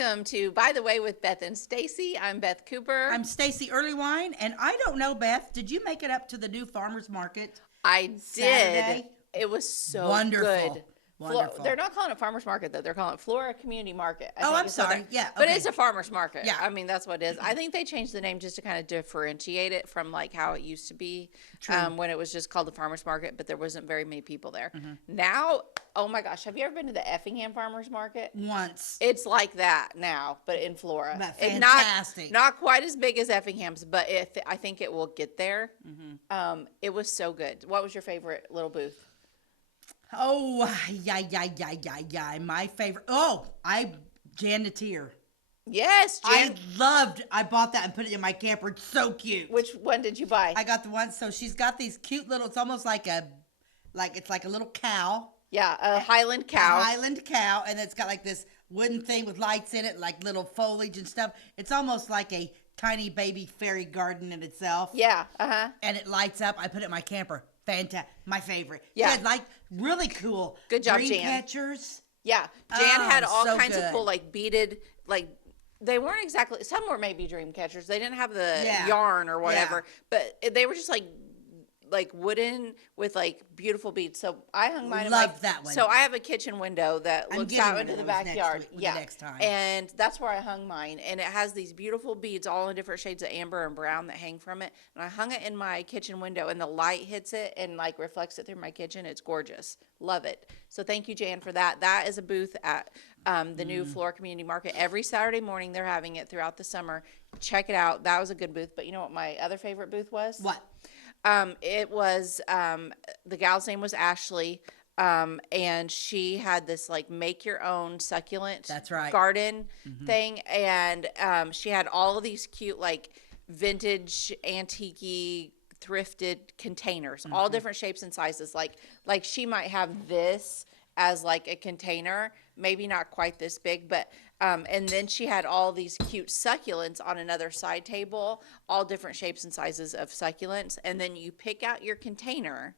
welcome to By the Way with Beth and Stacey. I'm Beth Cooper. I'm Stacey Earlywine, and I don't know, Beth, did you make it up to the new farmer's market? I did. Saturday? It was so Wonderful. good. Wonderful. They're not calling it farmer's market, though. They're calling it Flora Community Market. I'm sorry. Yeah, But okay. it's a farmer's market. Yeah. I mean, that's what it is. I think they changed the name just to kind of differentiate it from like how it used to be when it was just called the farmer's market, but there wasn't very many people there. Now, oh my gosh, have you ever been to the Effingham Farmer's Market? Once. It's like that now, but in Flora. But It fantastic. not quite as big as Effingham's, but I think it will get there. It was so good. What was your favorite little booth? Oh, yeah. My favorite. Jan the Tear. Yes, Jan. I bought that and put it in my camper. It's so cute. Which one did you buy? I got the one, so she's got these cute little, it's almost like it's like a little cow. Yeah, a Highland cow. A Highland cow, and it's got like this wooden thing with lights in it, like little foliage and stuff. It's almost like a tiny baby fairy garden in itself. Yeah, And it lights up. I put it in my camper. Fantastic. My favorite. Yeah. She had like really cool. Good job, dream Jan. catchers. Yeah, Jan had all so kinds of good. cool, like beaded, like they weren't exactly. Some were maybe dream catchers. They didn't have the Yeah. yarn or whatever, but they were just like wooden with like beautiful beads. So I hung mine. Love that one. So I have a kitchen window that I'm looks getting out one into of the those backyard. the next time. And that's where I hung mine. And it has these beautiful beads, all in different shades of amber and brown that hang from it. And I hung it in my kitchen window, and the light hits it and like reflects it through my kitchen. It's gorgeous. Love it. So thank you, Jan, for that. That is a booth at the new Flora Community Market. Every Saturday morning they're having it throughout the summer. Check it out. That was a good booth. But you know what my other favorite booth was? What? It was the gal's name was Ashley, and she had this like make your own succulent That's right. garden thing, and she had all of these cute like vintage antique thrifted containers, all different shapes and sizes. Like she might have this as like a container, maybe not quite this big, but and then she had all these cute succulents on another side table, all different shapes and sizes of succulents. And then you pick out your container,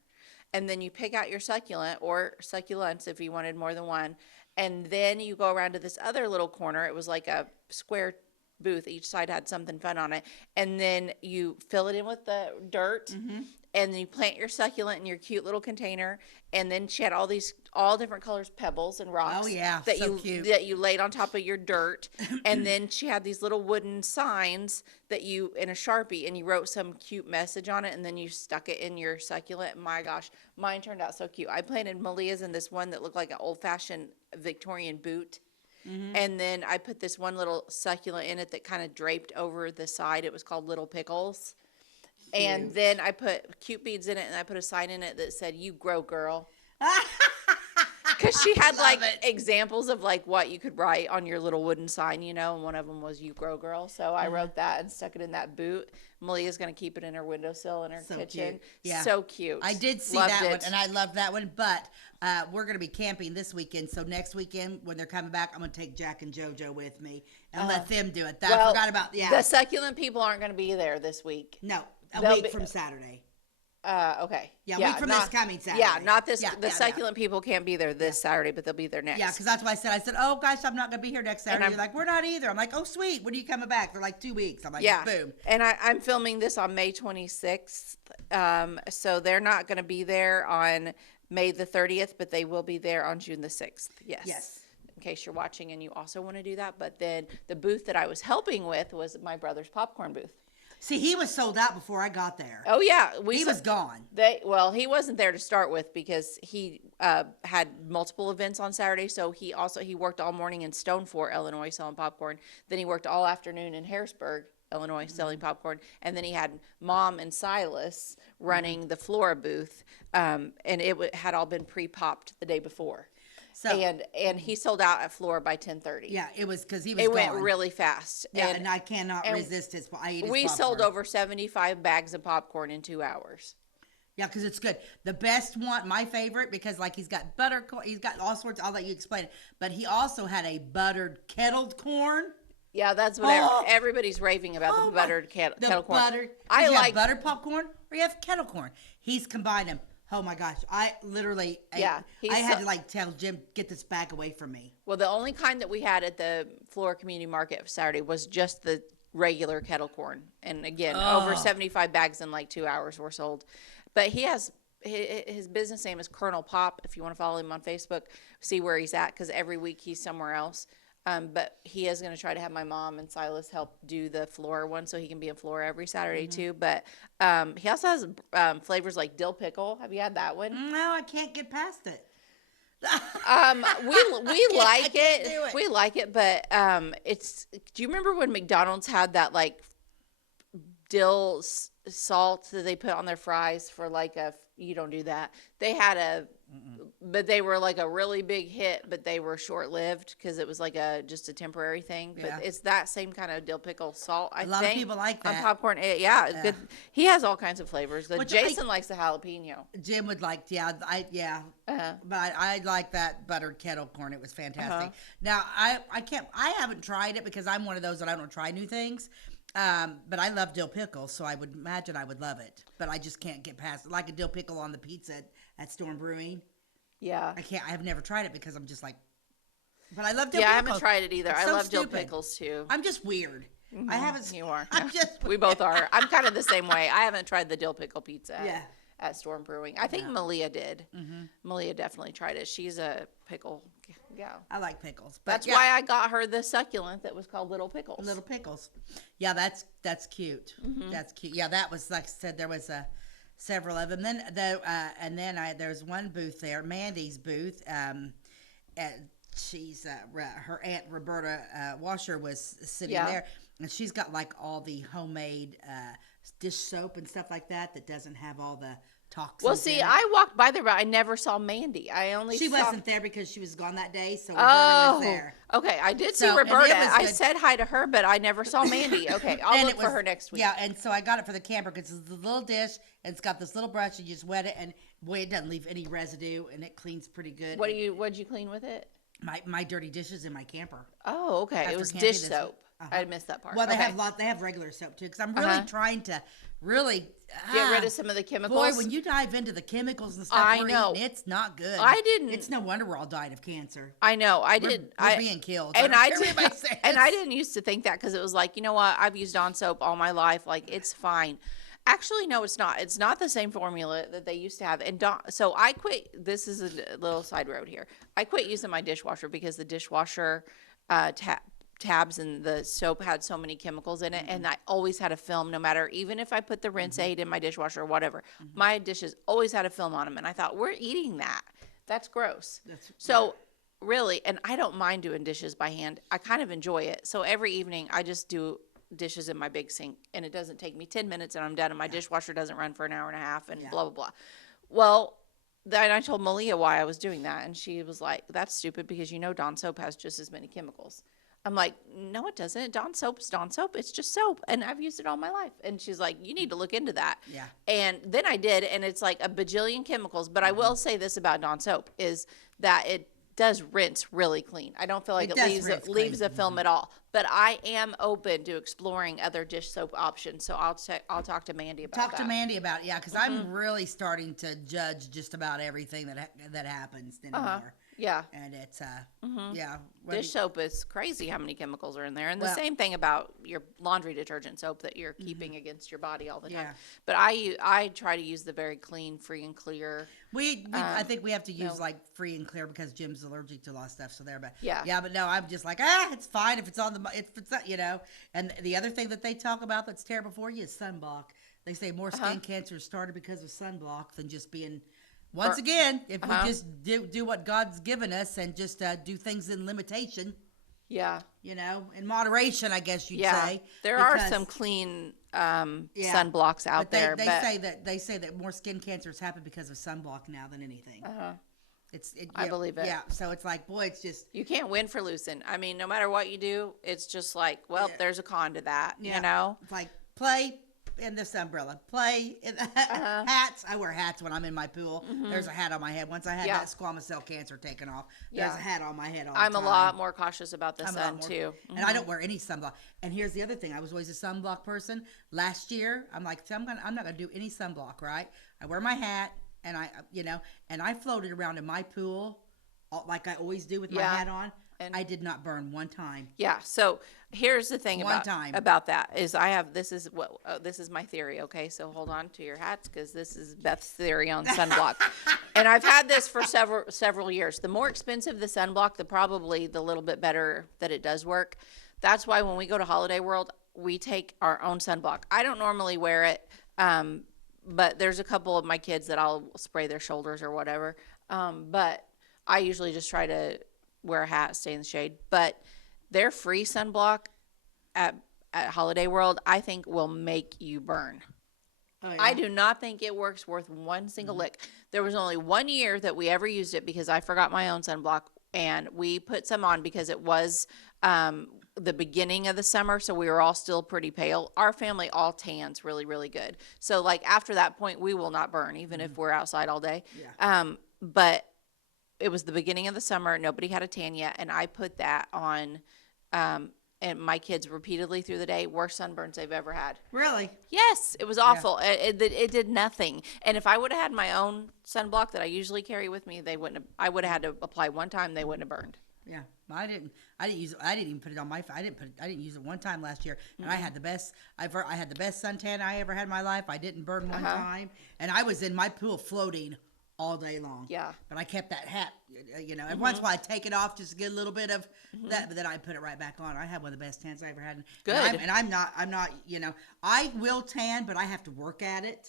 and then you pick out your succulent or succulents if you wanted more than one. And then you go around to this other little corner. It was like a square booth. Each side had something fun on it. And then you fill it in with the dirt. And then you plant your succulent in your cute little container. And then she had all different colors, pebbles and rocks. Oh, yeah, that so cute. That you laid on top of your dirt. And then she had these little wooden signs that you, in a Sharpie, and you wrote some cute message on it, and then you stuck it in your succulent. My gosh, mine turned out so cute. I planted Malia's in this one that looked like an old-fashioned Victorian boot. And then I put this one little succulent in it that kind of draped over the side. It was called Little Pickles. And then I put cute beads in it, and I put a sign in it that said, "You grow, girl." Because she had examples of like what you could write on your little wooden sign, and one of them was "You grow, girl." So I wrote that and stuck it in that boot. Malia's going to keep it in her windowsill in her kitchen. Cute. Yeah. So cute. I did see Loved that it. one, and I love that one. But we're going to be camping this weekend. So next weekend, when they're coming back, I'm going to take Jack and JoJo with me and let them do it. I forgot about the succulent people aren't going to be there this week. No, They'll week be- from Saturday. Okay. Yeah, week from this coming Saturday. Yeah, not this. Yeah, the yeah, succulent people can't be there this Saturday, but they'll be there next. Yeah, because that's what I said. I said, "Oh, guys, I'm not going to be here next Saturday." I'm- They're like, "We're not either." I'm like, "Oh, sweet. When are you coming back?" They're like, 2 weeks. I'm like, Yeah. boom. And I'm filming this on May 26th. So they're not going to be there on May the 30th, but they will be there on June the 6th. Yes. Yes. In case you're watching and you also want to do that. But then the booth that I was helping with was my brother's popcorn booth. See, he was sold out before I got there. Oh, yeah. He was gone. He wasn't there to start with because he had multiple events on Saturday. So he worked all morning in Stone Fort, Illinois, selling popcorn. Then he worked all afternoon in Harrisburg, Illinois, selling popcorn. And then he had Mom and Silas running the Flora booth. And it had all been pre-popped the day before. So and he sold out at Flora by 10:30. Yeah, it was because he was. It gone. went really fast. Yeah, and I cannot resist his. I eat his we popcorn. sold over 75 bags of popcorn in 2 hours. Yeah, because it's good. The best one, my favorite, because like he's got buttercorn, he's got all sorts. I'll let you explain it. But he also had a buttered kettled corn. Yeah, that's what everybody's raving about, the buttered kettle corn. I like buttered popcorn or you have kettle corn. He's combined them. Oh my gosh! I literally, Yeah, I had to like tell Jim, get this bag away from me. Well, the only kind that we had at the Flora Community Market Saturday was just the regular kettle corn. And again, over Oh, 75 bags in like 2 hours were sold. But he has his business name is Colonel Pop. If you want to follow him on Facebook, see where he's at because every week he's somewhere else. But he is going to try to have my mom and Silas help do the Flora one so he can be in Flora every Saturday too. But he also has flavors like dill pickle. Have you had that one? no, I can't get past it. We like can't do it. it. We like it, but it's. Do you remember when McDonald's had that like dill salt that they put on their fries for like a? You don't do that. They had but they were like a really big hit, but they were short lived because it was like just a temporary thing. Yeah. But it's that same kind of dill pickle salt. I A lot of people like on that. popcorn. Yeah, it's good. He has all kinds of flavors. Jason likes the jalapeno. Jim would like, but I like that buttered kettle corn. It was fantastic. Now I haven't tried it because I'm one of those that I don't try new things. But I love dill pickle, so I would imagine I would love it. But I just can't get past it. Like a dill pickle on the pizza at Storm Brewing. Yeah. I have never tried it because I'm just like, but I love dill pickles. I haven't tried it either. It's I so love dill stupid. pickles too. I'm just weird. I haven't. You are. I'm just. We both are. I'm kind of the same way. I haven't tried the dill pickle pizza Yeah. at Storm Brewing. I think Malia did. Malia definitely tried it. She's a pickle gal. I like pickles. But That's why I got her the succulent that was called Little Pickles. Little pickles. Yeah, that's cute. That's cute. Yeah, that was like I said. There was several of them. Then there's one booth there, Mandy's booth. She's her aunt Roberta Washer was sitting there, and she's got like all the homemade dish soap and stuff like that doesn't have all the toxins. Well, see, I walked by there, but I never saw Mandy. She wasn't there because she was gone that day, so Roberta was there. Okay, I did see So, and it Roberta. was I good. said hi to her, but I never saw Mandy. Okay, I'll look for her next week. Yeah, and so I got it for the camper because it's a little dish and it's got this little brush. You just wet it, and boy, it doesn't leave any residue, and it cleans pretty good. What'd you clean with it? My dirty dishes in my camper. Oh, okay. It was dish soap. I missed that part. Well, they have regular soap too because I'm really trying to get rid of some of the chemicals. Boy, when you dive into the chemicals and stuff we're eating, it's not good. I didn't. It's no wonder we're all dying of cancer. I know. We're being killed. And I didn't used to think that because it was like, you know what? I've used Dawn soap all my life. Like, it's fine. Actually, no, it's not. It's not the same formula that they used to have. And so I quit. This is a little side road here. I quit using my dishwasher because the dishwasher tabs and the soap had so many chemicals in it, and I always had a film. No matter, even if I put the rinse aid in my dishwasher or whatever, my dishes always had a film on them. And I thought, we're eating that. That's gross. Really, and I don't mind doing dishes by hand. I kind of enjoy it. So every evening, I just do dishes in my big sink, and it doesn't take me 10 minutes and I'm done, and my dishwasher doesn't run for an hour and a half, and blah blah blah. Well, then I told Malia why I was doing that, and she was like, that's stupid because Dawn soap has just as many chemicals. I'm like, no, it doesn't. Dawn soap's Dawn soap. It's just soap, and I've used it all my life. And she's like, you need to look into that. Yeah. And then I did, and it's like a bajillion chemicals. But I will say this about Dawn soap is that it does rinse really clean. I don't feel like it leaves a film at all. But I am open to exploring other dish soap options. So I'll talk to Mandy about that. Talk to Mandy about it, yeah, because I'm really starting to judge just about everything that happens anymore. Yeah. And it's Dish soap is crazy how many chemicals are in there. And the same thing about your laundry detergent soap that you're keeping against your body all the time. But I try to use the very clean, free and clear. I think we have to use like free and clear because Jim's allergic to a lot of stuff. So but but no, I'm just like, it's fine if it's on if it's not, And the other thing that they talk about that's terrible for you is sunblock. They say more skin cancer started because of sunblock than just being. Once again, if we just do what God's given us and just do things in limitation. Yeah. In moderation, I guess you'd say. There are some clean sunblocks out there. They say that more skin cancers happen because of sunblock now than anything. I believe it. Yeah. So it's like, boy, it's just. You can't win for Lucent. I mean, no matter what you do, it's just like, there's a con to that, It's like, play in this umbrella. Play in hats. I wear hats when I'm in my pool. There's a hat on my head. Once I had that squamous cell cancer taken off, there's a hat on my head all the time. I'm a lot more cautious about the sun too. And I don't wear any sunblock. And here's the other thing. I was always a sunblock person. Last year, I'm like, I'm not gonna do any sunblock, right? I wear my hat. and I floated around in my pool like I always do with my hat on. And I did not burn one time. Yeah. So here's the thing about that is this is my theory. Okay. So hold on to your hats, because this is Beth's theory on sunblock. And I've had this for several years. The more expensive the sunblock, the little bit better that it does work. That's why when we go to Holiday World, we take our own sunblock. I don't normally wear it. But there's a couple of my kids that I'll spray their shoulders or whatever. But I usually just try to wear a hat, stay in the shade. But their free sunblock at Holiday World, I think, will make you burn. Oh, yeah. I do not think it works worth one single lick. There was only 1 year that we ever used it because I forgot my own sunblock, and we put some on because it was the beginning of the summer, so we were all still pretty pale. Our family all tans really, really good. So, like, after that point, we will not burn, even if we're outside all day. Yeah. But it was the beginning of the summer. Nobody had a tan yet, and I put that on, and my kids repeatedly through the day, worst sunburns they've ever had. Really? Yes, it was awful. Yeah. It did nothing. And if I would have had my own sunblock that I usually carry with me, I would have had to apply one time. They wouldn't have burned. Yeah, I didn't use it. I didn't even put it on my. I didn't use it one time last year, and I had the best. I had the best suntan I ever had in my life. I didn't burn one time, and I was in my pool floating all day long. Yeah. But I kept that hat, and once in a while I take it off just to get a little bit of that, but then I put it right back on. I had one of the best tans I ever had. Good. And I'm not, I will tan, but I have to work at it.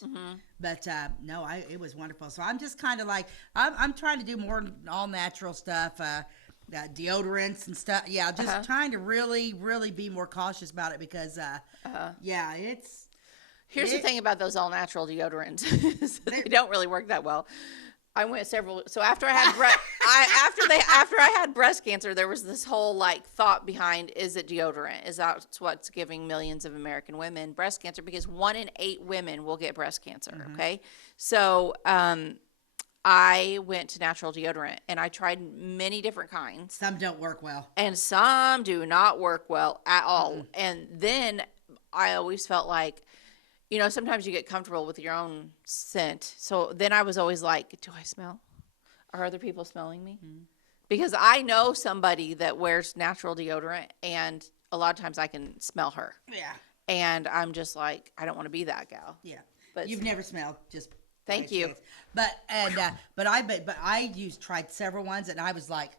But no, it was wonderful. So I'm just kind of like, I'm trying to do more all natural stuff, deodorants and stuff. Yeah, just trying to really, really be more cautious about it because, Here's the thing about those all-natural deodorants. They don't really work that well. I went several. So after I had after I had breast cancer, there was this whole thought behind: is it deodorant? Is that what's giving millions of American women breast cancer? Because 1 in 8 women will get breast cancer. Okay, so I went to natural deodorant and I tried many different kinds. Some don't work well, and some do not work well at all. And then I always felt like, sometimes you get comfortable with your own scent. So then I was always like, do I smell? Are other people smelling me? Because I know somebody that wears natural deodorant, and a lot of times I can smell her. Yeah. And I'm just like, I don't want to be that gal. Yeah. But you've never smelled. Just thank you. Sense. But I tried several ones, and I was like,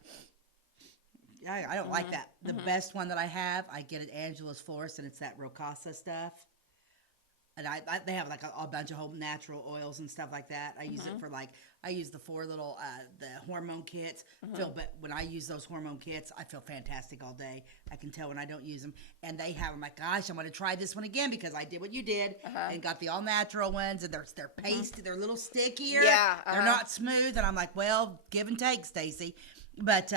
I don't like that. The best one that I have, I get at Angela's Florist, and it's that Rocasa stuff. And they have a bunch of whole natural oils and stuff like that. I use it for I use the 4 little the hormone kits. But when I use those hormone kits, I feel fantastic all day. I can tell when I don't use them. And they have them like, gosh, I'm going to try this one again because I did what you did and got the all natural ones, and they're pasty, they're a little stickier. Yeah, they're not smooth. And I'm like, well, give and take, Stacey. But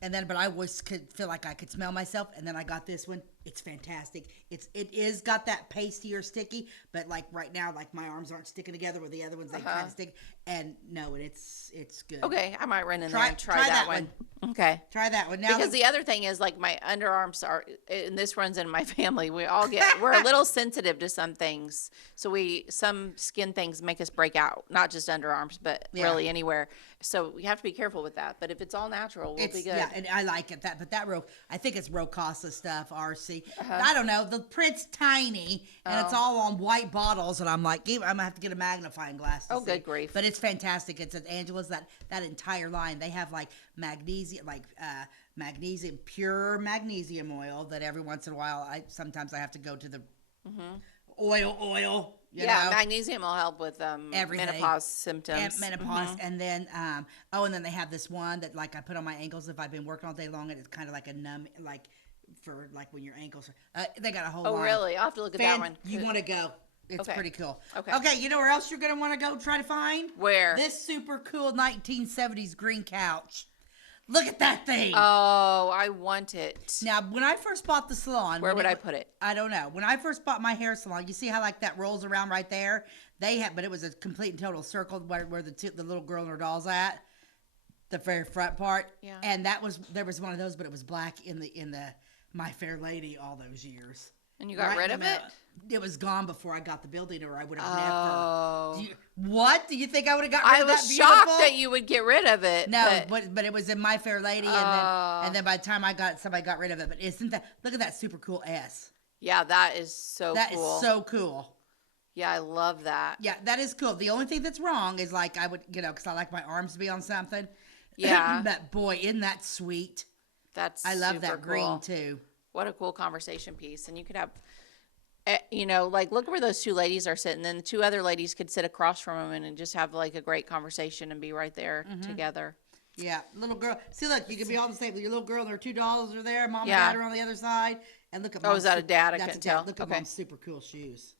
but I always could feel like I could smell myself. And then I got this one. It's fantastic. It is got that pasty or sticky, but right now, my arms aren't sticking together with the other ones. They kind of stick. And no, it's good. Okay, I might run in there and try that one. Okay, try that one now. Because the other thing is my underarms are, and this runs in my family. We're a little sensitive to some things, so some skin things make us break out. Not just underarms, but really anywhere. So we have to be careful with that. But if it's all natural, we'll be good. Yeah, and I like it. I think it's Rocasa stuff, RC. I don't know. The print's tiny, and it's all on white bottles, and I'm like, I'm going to have to get a magnifying glass to see. Good grief. But it's fantastic. It's at Angela's, that entire line. They have magnesium, pure magnesium oil that every once in a while, sometimes I have to go to the oil. You know? Magnesium will help with menopause symptoms. And then and then they have this one that I put on my ankles if I've been working all day long, and it's kind of like a numb, for when your ankles are. They got a whole. Oh, really? I'll have to look at that one. You want to go? It's pretty cool. Okay. You know where else you're gonna want to go try to find? Where? This super cool 1970s green couch. Look at that thing. Oh, I want it. Now, when I first bought the salon, where would I put it? I don't know. When I first bought my hair salon, you see how that rolls around right there? But it was a complete and total circle where the little girl and her doll's at, the very front part. Yeah. And there was one of those, but it was black in the My Fair Lady all those years. And you got rid of it? It was gone before I got the building, or I would have never. What? Do you think I would have got rid of that? I was shocked that you would get rid of it. No, but it was in My Fair Lady, and then by the time somebody got rid of it. But isn't that, look at that super cool S. Yeah, that is so cool. That is so cool. Yeah, I love that. Yeah, that is cool. The only thing that's wrong is like I would, because I like my arms to be on something. Yeah. But boy, isn't that sweet? I love that green too. What a cool conversation piece. And you could have, like, look where those two ladies are sitting. Then the two other ladies could sit across from them and just have like a great conversation and be right there together. Yeah, little girl. See, look, you could be all the same. Your little girl and her 2 dolls are there. Mom and dad are on the other side. And look at Mom's. Oh, is that a dad? I couldn't tell. Look at Mom's super cool shoes.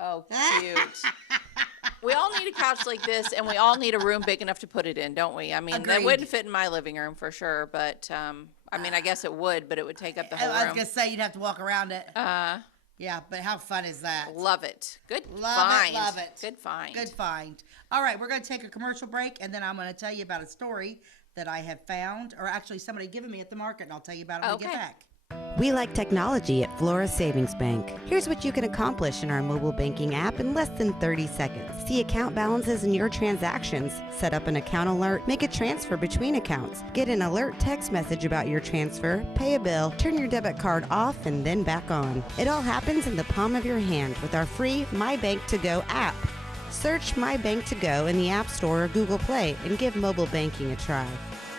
Oh, cute. We all need a couch like this, and we all need a room big enough to put it in, don't we? I mean, that wouldn't fit in my living room for sure, but I mean, I guess it would, but it would take up the whole room. I was going to say you'd have to walk around it. Yeah, but how fun is that? Love it. Good find. Love it. Good find. Good find. All right, we're going to take a commercial break, and then I'm going to tell you about a story that I have found, or actually somebody given me at the market, and I'll tell you about it when we get back. We like technology at Flora Savings Bank. Here's what you can accomplish in our mobile banking app in less than 30 seconds. See account balances in your transactions, set up an account alert, make a transfer between accounts, get an alert text message about your transfer, pay a bill, turn your debit card off and then back on. It all happens in the palm of your hand with our free My Bank to Go app. Search My Bank to Go in the App Store or Google Play and give mobile banking a try.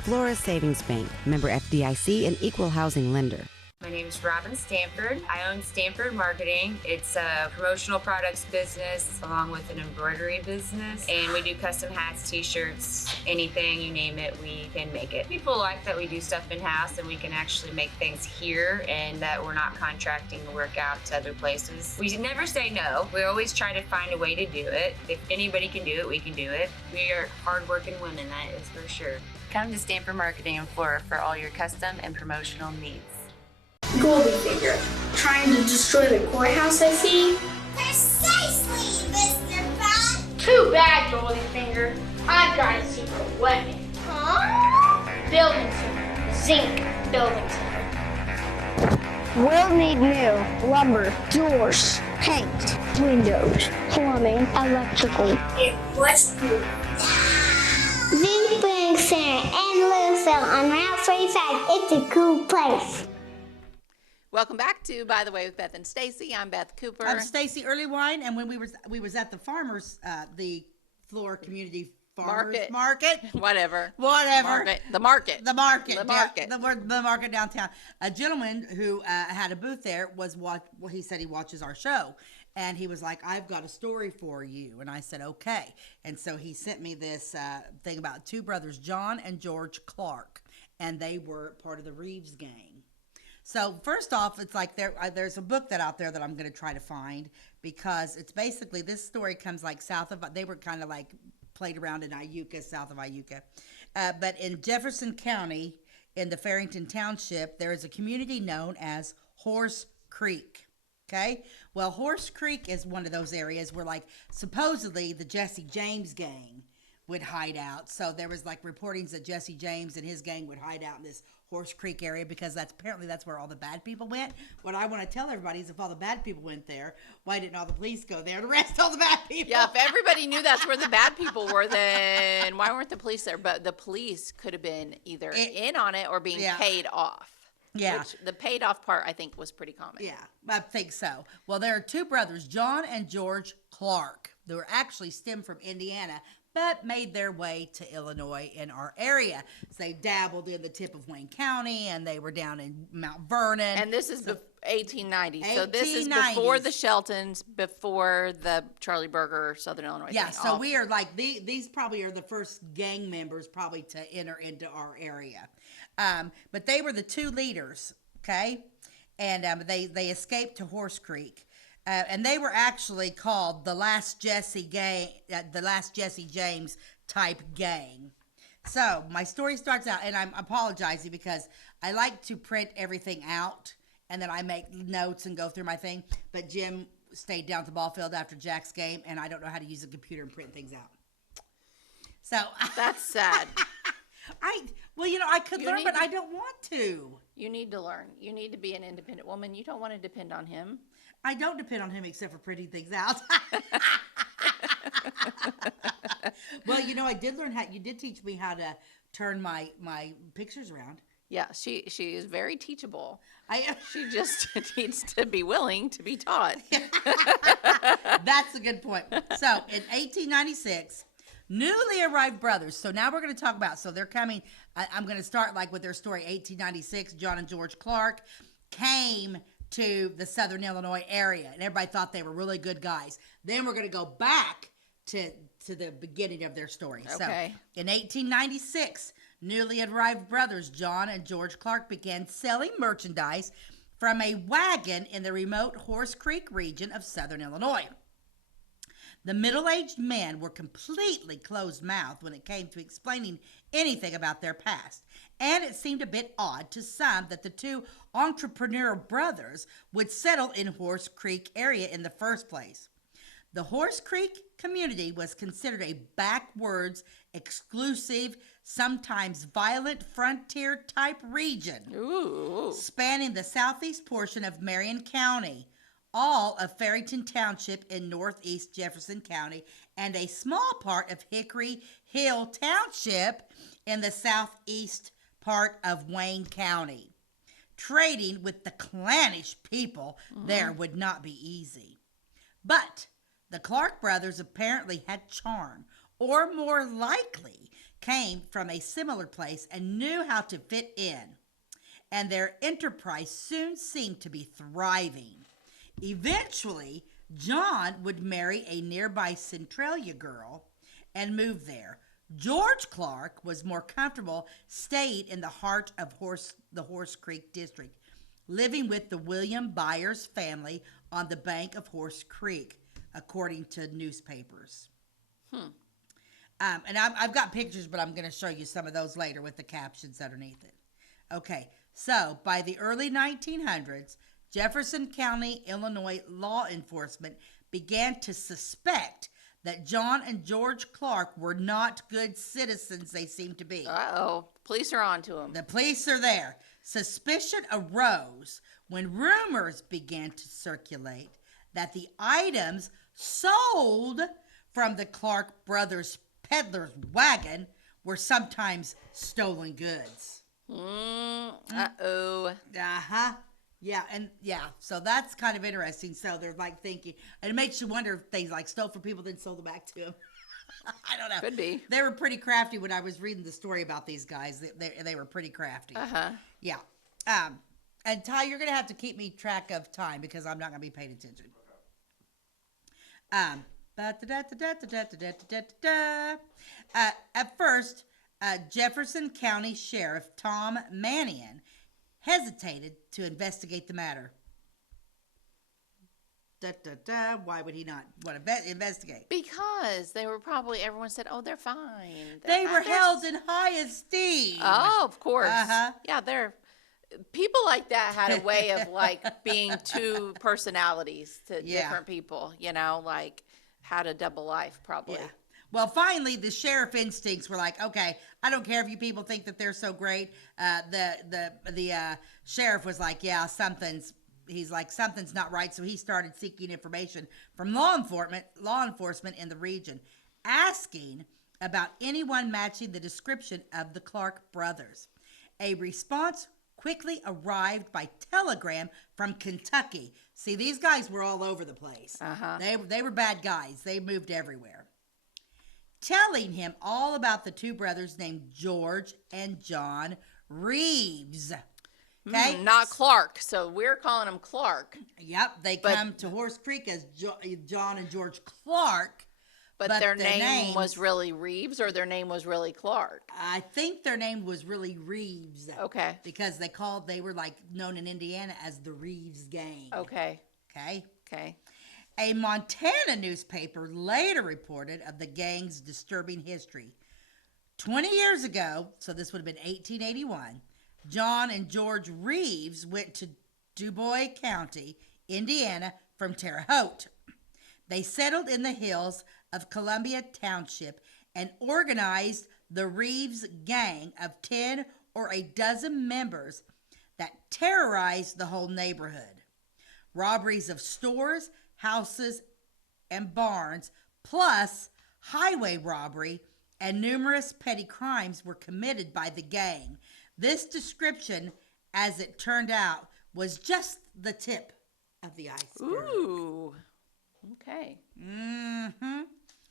Flora Savings Bank, member FDIC and equal housing lender. My name is Robin Stanford. I own Stanford Marketing. It's a promotional products business along with an embroidery business. And we do custom hats, t-shirts, anything, you name it, we can make it. People like that we do stuff in-house and we can actually make things here and that we're not contracting the work out to other places. We never say no. We always try to find a way to do it. If anybody can do it, we can do it. We are hardworking women, that is for sure. Come to Stanford Marketing in Flora for all your custom and promotional needs. Goldfinger, trying to destroy the courthouse, I see. Precisely, Mr. Frog. Too bad, Goldfinger. I've got a secret weapon. Huh? Building center. Zinc building center. We'll need new lumber, doors, paint, windows, plumbing, electrical. It was good. Zinc Building Center and Louisville on Route 45. It's a cool place. Welcome back to By the Way with Beth and Stacey. I'm Beth Cooper. I'm Stacey Earlywine, and when we was at the farmers, the Flora Community Farmers Market. Whatever. The market downtown. A gentleman who had a booth there he said he watches our show, and he was like, "I've got a story for you," and I said, "Okay." And so he sent me this thing about 2 brothers, John and George Clark, and they were part of the Reeves gang. So first off, it's like there's a book out there that I'm going to try to find, because it's basically, this story comes like they were kind of like played around in Iuka, south of Iuka. But in Jefferson County, in the Farrington Township, there is a community known as Horse Creek. Okay? Well, Horse Creek is one of those areas where, like, supposedly the Jesse James gang would hide out. So there was like reportings that Jesse James and his gang would hide out in this Horse Creek area, because that's where all the bad people went. What I want to tell everybody is, if all the bad people went there, why didn't all the police go there to arrest all the bad people? Yeah, if everybody knew that's where the bad people were, then why weren't the police there? But the police could have been either in on it or being paid off. Yeah. Which the paid off part, I think, was pretty common. Yeah, I think so. Well, there are 2 brothers, John and George Clark. They were actually stemmed from Indiana, but made their way to Illinois in our area. So they dabbled in the tip of Wayne County, and they were down in Mount Vernon. And this is 1890. So this is before the Sheltons, before the Charlie Berger Southern Illinois thing. So we are like, these probably are the first gang members probably to enter into our area. But they were the 2 leaders, okay? And they escaped to Horse Creek. And they were actually called the Last Jesse gang, the Last Jesse James type gang. So my story starts out, and I'm apologizing because I like to print everything out, and then I make notes and go through my thing. But Jim stayed down at the ball field after Jack's game, and I don't know how to use a computer and print things out. So that's sad. I could learn, but I don't want to. You need to learn. You need to be an independent woman. You don't want to depend on him. I don't depend on him except for printing things out. Well, I did learn you did teach me how to turn my pictures around. Yeah, she is very teachable. She just needs to be willing to be taught. That's a good point. So, in 1896, newly arrived brothers. So now we're going to talk about, so they're coming, I'm going to start like with their story. 1896, John and George Clark came to the Southern Illinois area, and everybody thought they were really good guys. Then we're going to go back to the beginning of their story. Okay. So, in 1896, newly arrived brothers John and George Clark began selling merchandise from a wagon in the remote Horse Creek region of Southern Illinois. The middle-aged men were completely closed-mouthed when it came to explaining anything about their past, and it seemed a bit odd to some that the two entrepreneur brothers would settle in Horse Creek area in the first place. The Horse Creek community was considered a backwards, exclusive, sometimes violent frontier-type region. Ooh. Spanning the southeast portion of Marion County, all of Farrington Township in northeast Jefferson County, and a small part of Hickory Hill Township in the southeast part of Wayne County. Trading with the clannish people there would not be easy. But the Clark brothers apparently had charm, or more likely came from a similar place and knew how to fit in. And their enterprise soon seemed to be thriving. Eventually, John would marry a nearby Centralia girl and move there. George Clark was more comfortable staying in the heart of the Horse Creek district, living with the William Byers family on the bank of Horse Creek, according to newspapers. And I've got pictures, but I'm going to show you some of those later with the captions underneath it. Okay, so by the early 1900s, Jefferson County, Illinois law enforcement began to suspect that John and George Clark were not good citizens they seemed to be. Uh-oh. Police are on to them. The police are there. Suspicion arose when rumors began to circulate that the items sold from the Clark brothers' peddler's wagon were sometimes stolen goods. Uh-oh. Uh-huh. Yeah, so that's kind of interesting. So they're like thinking, and it makes you wonder if they like stole from people then sold them back to them. I don't know. Could be. They were pretty crafty when I was reading the story about these guys. They were pretty crafty. Uh-huh. Yeah. And Ty, you're going to have to keep me track of time because I'm not going to be paying attention. At first, Jefferson County Sheriff Tom Mannion hesitated to investigate the matter. Why would he not want to investigate? Because they were probably, everyone said, oh, they're fine. They were held in high esteem. Oh, of course. Uh-huh. Yeah, people like that had a way of like being two personalities to different people, like had a double life probably. Yeah. Well, finally, the sheriff instincts were like, okay, I don't care if you people think that they're so great. The sheriff was like, yeah, something's not right. So he started seeking information from law enforcement in the region, asking about anyone matching the description of the Clark brothers. A response quickly arrived by telegram from Kentucky. See, these guys were all over the place. Uh-huh. They were bad guys. They moved everywhere. Telling him all about the two brothers named George and John Reeves. Okay? Not Clark, so we're calling them Clark. Yep, they come to Horse Creek as John and George Clark. But their name was really Reeves, or their name was really Clark? I think their name was really Reeves. Okay. Because they were like known in Indiana as the Reeves Gang. Okay. Okay. A Montana newspaper later reported of the gang's disturbing history. 20 years ago, so this would have been 1881, John and George Reeves went to Dubois County, Indiana, from Terre Haute. They settled in the hills of Columbia Township and organized the Reeves gang of 10 or a dozen members that terrorized the whole neighborhood. Robberies of stores, houses, and barns, plus highway robbery and numerous petty crimes were committed by the gang. This description, as it turned out, was just the tip of the iceberg. Ooh. Okay. Mm-hmm.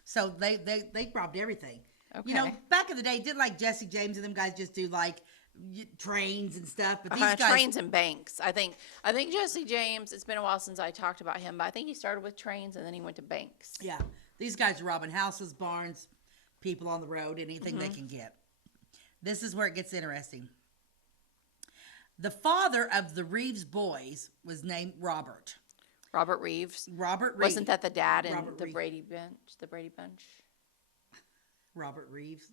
So they robbed everything. Okay. You know, back in the day, did like Jesse James and them guys just do like trains and stuff? But these guys, trains and banks. I think Jesse James. It's been a while since I talked about him, but I think he started with trains and then he went to banks. Yeah, these guys are robbing houses, barns, people on the road, anything they can get. This is where it gets interesting. The father of the Reeves boys was named Robert. Robert Reeves. Robert Reeves. Wasn't that the dad in Robert the Reeves. Brady Bunch? The Brady Bunch. Robert Reeves?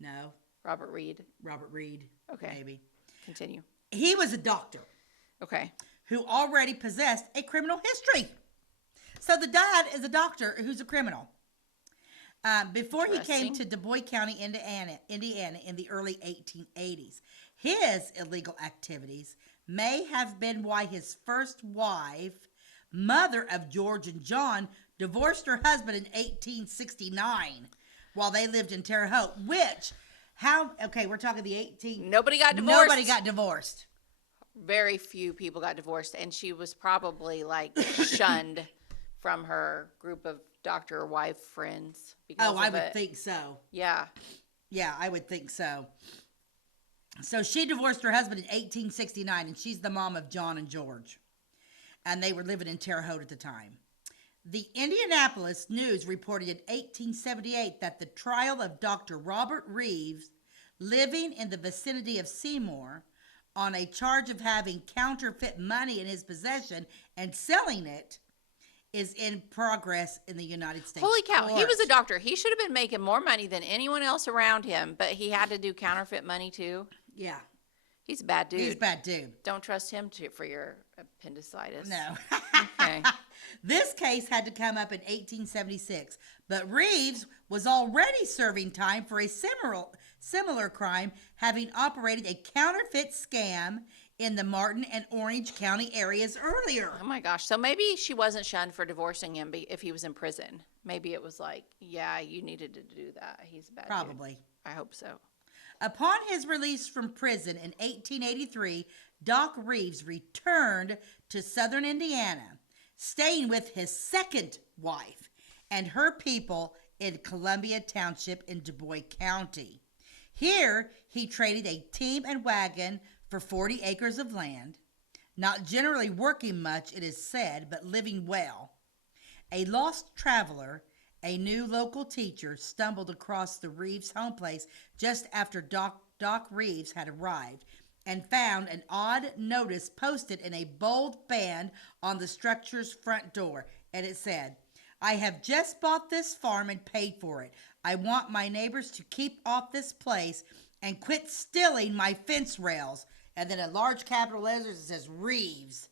No. Robert Reed. Robert Reed. Okay. Maybe. Continue. He was a doctor Okay. who already possessed a criminal history. So the dad is a doctor who's a criminal. Before he came Interesting. to Du Bois County, Indiana in the early 1880s, his illegal activities may have been why his first wife, mother of George and John, divorced her husband in 1869 while they lived in Terre Haute, we're talking the 18... Nobody got divorced. Nobody got divorced. Very few people got divorced, and she was probably like shunned from her group of doctor wife friends. Because I of would it. think so. Yeah. Yeah, I would think so. So she divorced her husband in 1869, and she's the mom of John and George. And they were living in Terre Haute at the time. The Indianapolis News reported in 1878 that the trial of Dr. Robert Reeves, living in the vicinity of Seymour, on a charge of having counterfeit money in his possession and selling it, is in progress in the United States. Holy cow. He court. was a doctor. He should have been making more money than anyone else around him, but he had to do counterfeit money too. Yeah. He's a bad dude. He's a bad dude. Don't trust him for your appendicitis. No. Okay. This case had to come up in 1876, but Reeves was already serving time for a similar crime, having operated a counterfeit scam in the Martin and Orange County areas earlier. Oh my gosh. So maybe she wasn't shunned for divorcing him if he was in prison. Maybe it was like, yeah, you needed to do that. He's a bad Probably. dude. I hope so. Upon his release from prison in 1883, Doc Reeves returned to southern Indiana, staying with his second wife and her people in Columbia Township in Du Bois County. Here, he traded a team and wagon for 40 acres of land, not generally working much, it is said, but living well. A lost traveler, a new local teacher, stumbled across the Reeves home place just after Doc Reeves had arrived and found an odd notice posted in a bold band on the structure's front door. And it said, "I have just bought this farm and paid for it. I want my neighbors to keep off this place and quit stealing my fence rails." And then in large capital letters it says Reeves.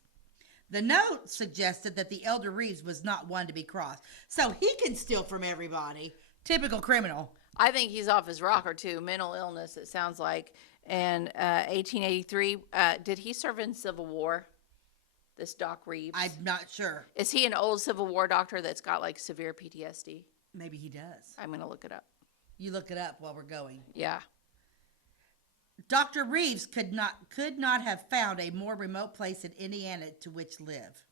The note suggested that the elder Reeves was not one to be crossed. So he can steal from everybody. Typical criminal. I think he's off his rocker too. Mental illness, it sounds like. And 1883, did he serve in Civil War? This Doc Reeves? I'm not sure. Is he an old Civil War doctor that's got like severe PTSD? Maybe he does. I'm going to look it up. You look it up while we're going. Yeah. Dr. Reeves could not have found a more remote place in Indiana to which live.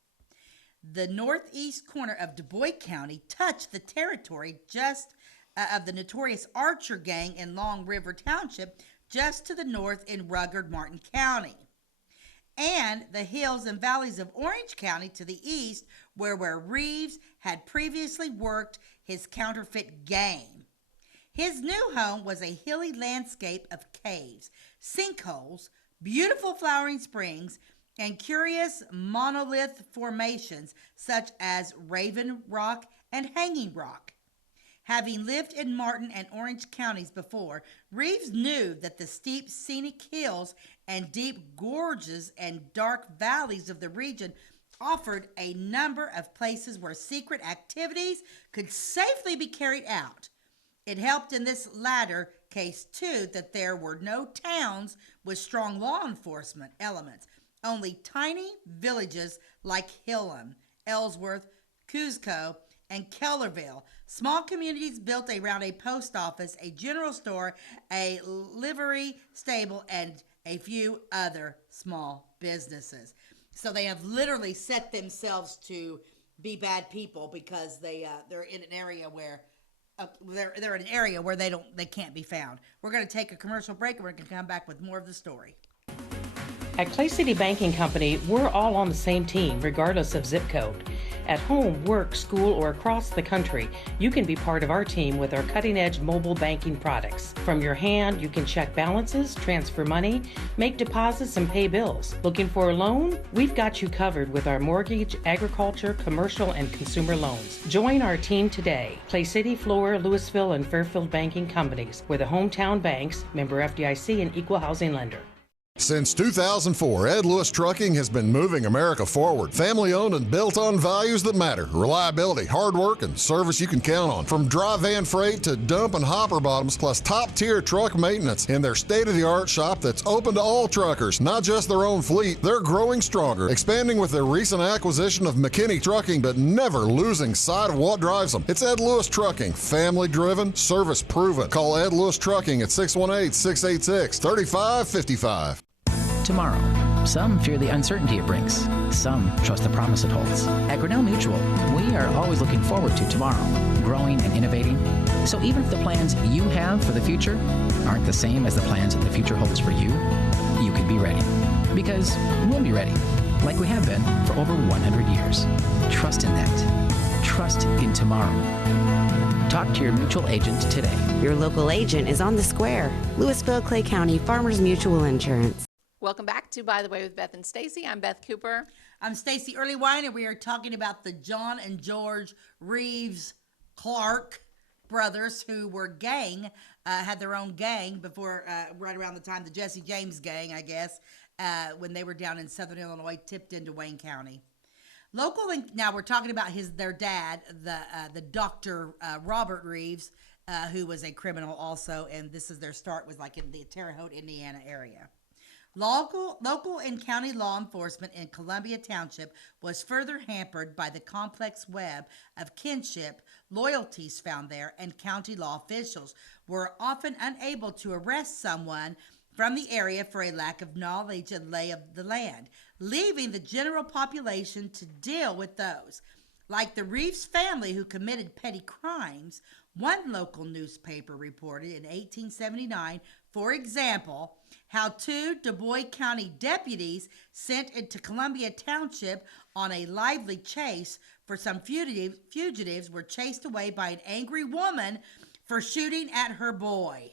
The northeast corner of Du Bois County touched the territory just of the notorious Archer gang in Long River Township, just to the north in rugged Martin County, and the hills and valleys of Orange County to the east, where Reeves had previously worked his counterfeit game. His new home was a hilly landscape of caves, sinkholes, beautiful flowering springs, and curious monolith formations such as Raven Rock and Hanging Rock. Having lived in Martin and Orange counties before, Reeves knew that the steep scenic hills and deep gorges and dark valleys of the region offered a number of places where secret activities could safely be carried out. It helped in this latter Case 2, that there were no towns with strong law enforcement elements, only tiny villages like Hillam, Ellsworth, Cuzco, and Kellerville. Small communities built around a post office, a general store, a livery stable, and a few other small businesses. So they have literally set themselves to be bad people because they're in an area where they're in an area where they can't be found. We're going to take a commercial break and we're going to come back with more of the story. At Clay City Banking Company, we're all on the same team, regardless of zip code. At home, work, school, or across the country, you can be part of our team with our cutting-edge mobile banking products. From your hand, you can check balances, transfer money, make deposits, and pay bills. Looking for a loan? We've got you covered with our mortgage, agriculture, commercial, and consumer loans. Join our team today. Clay City, Flora, Louisville, and Fairfield Banking Companies. We're the hometown banks, member FDIC, and equal housing lender. Since 2004, Ed Lewis Trucking has been moving America forward. Family-owned and built on values that matter. Reliability, hard work, and service you can count on. From dry van freight to dump and hopper bottoms, plus top-tier truck maintenance in their state-of-the-art shop that's open to all truckers, not just their own fleet. They're growing stronger, expanding with their recent acquisition of McKinney Trucking, but never losing sight of what drives them. It's Ed Lewis Trucking, family-driven, service-proven. Call Ed Lewis Trucking at 618-686-3555. Tomorrow. Some fear the uncertainty it brings. Some trust the promise it holds. At Grinnell Mutual, we are always looking forward to tomorrow, growing and innovating. So even if the plans you have for the future aren't the same as the plans that the future holds for you, you can be ready. Because we'll be ready, like we have been for over 100 years. Trust in that. Trust in tomorrow. Talk to your mutual agent today. Your local agent is on the square. Louisville, Clay County Farmers Mutual Insurance. Welcome back to By the Way with Beth and Stacey. I'm Beth Cooper. I'm Stacey Earlywine, and we are talking about the John and George Reeves Clark brothers who were had their own gang before, right around the time the Jesse James gang, I guess, when they were down in southern Illinois, tipped into Wayne County. Now we're talking about their dad, the Dr. Robert Reeves, who was a criminal also, and this is their start was like in the Terre Haute, Indiana area. Local and county law enforcement in Columbia Township was further hampered by the complex web of kinship loyalties found there, and county law officials were often unable to arrest someone from the area for a lack of knowledge and lay of the land, leaving the general population to deal with those. Like the Reeves family who committed petty crimes, one local newspaper reported in 1879, for example, how two Du Bois County deputies sent into Columbia Township on a lively chase for some fugitives were chased away by an angry woman for shooting at her boy.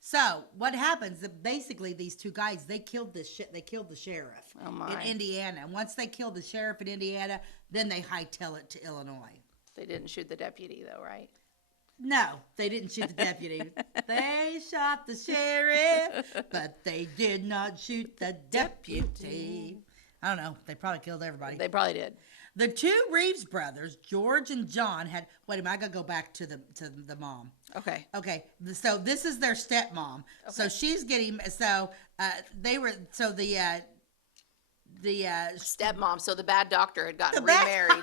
So what happens? Basically, these two guys they killed the sheriff in Indiana. And once they killed the sheriff in Indiana, then they hightail it to Illinois. They didn't shoot the deputy, though, right? No, they didn't shoot the deputy. They shot the sheriff, but they did not shoot the deputy. I don't know. They probably killed everybody. They probably did. The two Reeves brothers, George and John, had. Wait a minute. I gotta go back to the mom. Okay. Okay. So this is their stepmom. Okay. So she's getting. So they were. So the stepmom. So the bad doctor had gotten remarried.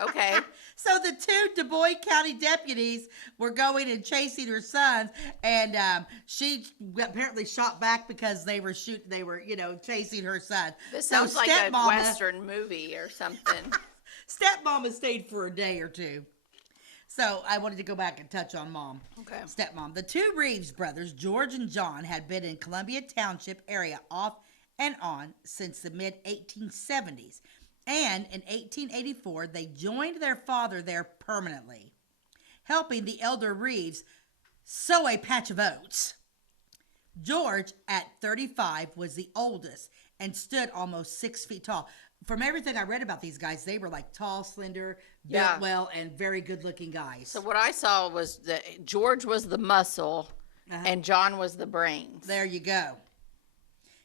Okay. So the two Du Bois County deputies were going and chasing her sons, and she apparently shot back because they were chasing her son. This sounds like a Western movie or something. Stepmama stayed for a day or two. So I wanted to go back and touch on mom. Okay. Stepmom. The two Reeves brothers, George and John, had been in Columbia Township area off and on since the mid-1870s. And in 1884, they joined their father there permanently, helping the elder Reeves sow a patch of oats. George, at 35, was the oldest and stood almost 6 feet tall. From everything I read about these guys, they were like tall, slender, built well, and very good-looking guys. So what I saw was that George was the muscle, and John was the brains. There you go.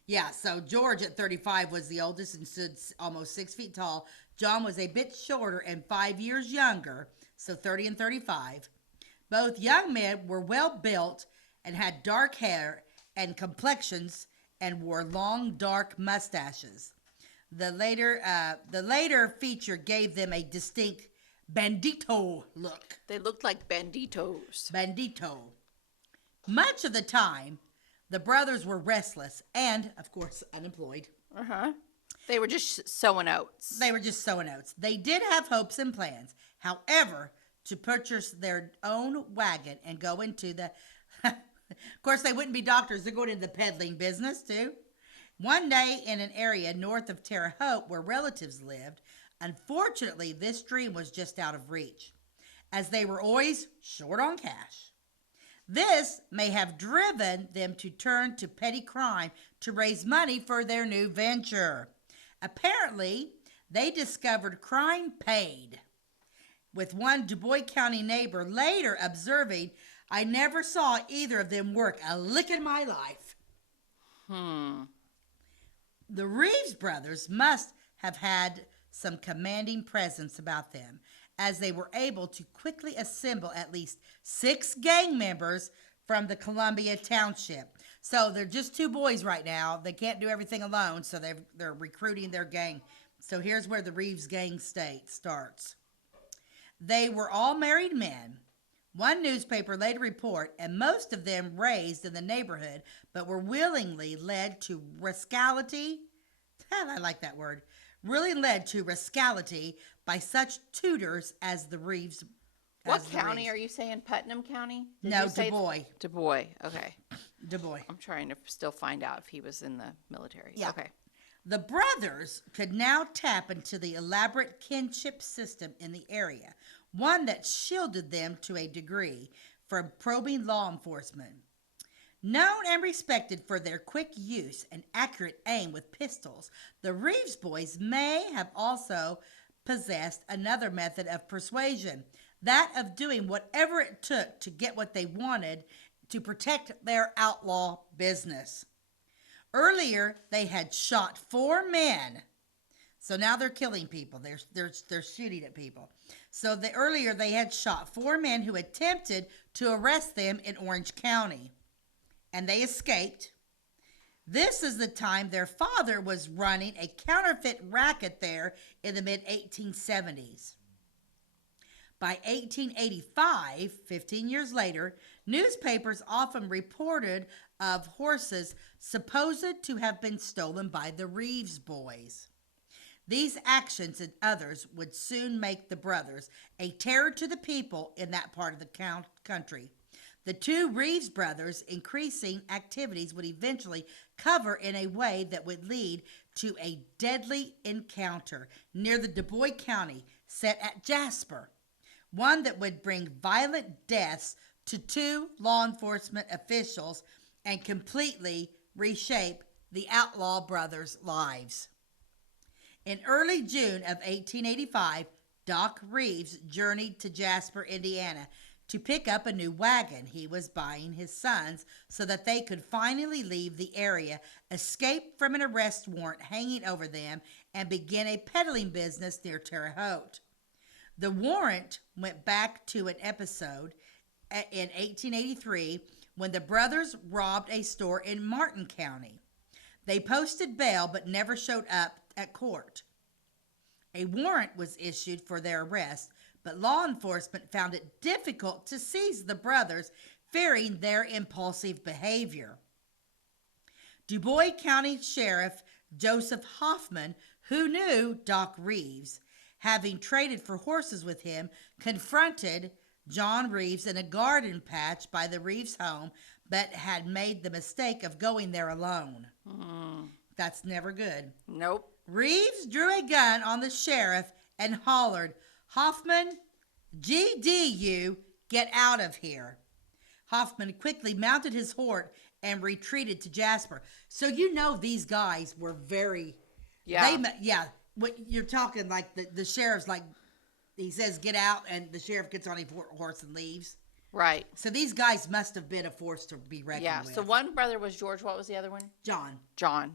Yeah, so George at 35 was the oldest and stood almost 6 feet tall. John was a bit shorter and 5 years younger, so 30 and 35. Both young men were well built and had dark hair and complexions and wore long, dark mustaches. The later feature gave them a distinct bandito look. They looked like banditos. Bandito. Much of the time, the brothers were restless and, of course, unemployed. They were just sowing oats. They did have hopes and plans. However, to purchase their own wagon and go into the... Of course, they wouldn't be doctors. They're going into the peddling business, too. One day, in an area north of Terre Haute where relatives lived, unfortunately, this dream was just out of reach, as they were always short on cash. This may have driven them to turn to petty crime to raise money for their new venture. Apparently, they discovered crime paid, with one Du Bois County neighbor later observing, "I never saw either of them work a lick in my life." The Reeves brothers must have had some commanding presence about them, as they were able to quickly assemble at least 6 gang members from the Columbia Township. So they're just 2 boys right now. They can't do everything alone, so they're recruiting their gang. So here's where the Reeves gang starts. They were all married men. One newspaper later reported, and most of them raised in the neighborhood, but were willingly led to rascality. I like that word. Really led to rascality by such tutors as the Reeves. What county are you saying? Putnam County? No, Du Bois. Du Bois. Okay. Du Bois. I'm trying to still find out if he was in the military. Yeah. Okay. The brothers could now tap into the elaborate kinship system in the area, one that shielded them to a degree from probing law enforcement. Known and respected for their quick use and accurate aim with pistols, the Reeves boys may have also possessed another method of persuasion, that of doing whatever it took to get what they wanted to protect their outlaw business. Earlier, they had shot 4 men. So now they're killing people. They're shooting at people. So earlier they had shot 4 men who attempted to arrest them in Orange County, and they escaped. This is the time their father was running a counterfeit racket there in the mid-1870s. By 1885, 15 years later, newspapers often reported of horses supposed to have been stolen by the Reeves boys. These actions and others would soon make the brothers a terror to the people in that part of the country. The 2 Reeves brothers' increasing activities would eventually cover in a way that would lead to a deadly encounter near the Du Bois County set at Jasper, one that would bring violent deaths to 2 law enforcement officials and completely reshape the outlaw brothers' lives. In early June of 1885, Doc Reeves journeyed to Jasper, Indiana, to pick up a new wagon he was buying his sons so that they could finally leave the area, escape from an arrest warrant hanging over them, and begin a peddling business near Terre Haute. The warrant went back to an episode in 1883 when the brothers robbed a store in Martin County. They posted bail but never showed up at court. A warrant was issued for their arrest, but law enforcement found it difficult to seize the brothers, fearing their impulsive behavior. Du Bois County Sheriff Joseph Hoffman, who knew Doc Reeves, having traded for horses with him, confronted John Reeves in a garden patch by the Reeves home, but had made the mistake of going there alone. That's never good. Nope. Reeves drew a gun on the sheriff and hollered, "Hoffman, GDU, get out of here." Hoffman quickly mounted his horse and retreated to Jasper. So you know these guys were very... What you're talking like the sheriff's like, he says get out and the sheriff gets on a horse and leaves. Right. So these guys must have been a force to be reckoned with. Yeah, so one brother was George. What was the other one? John,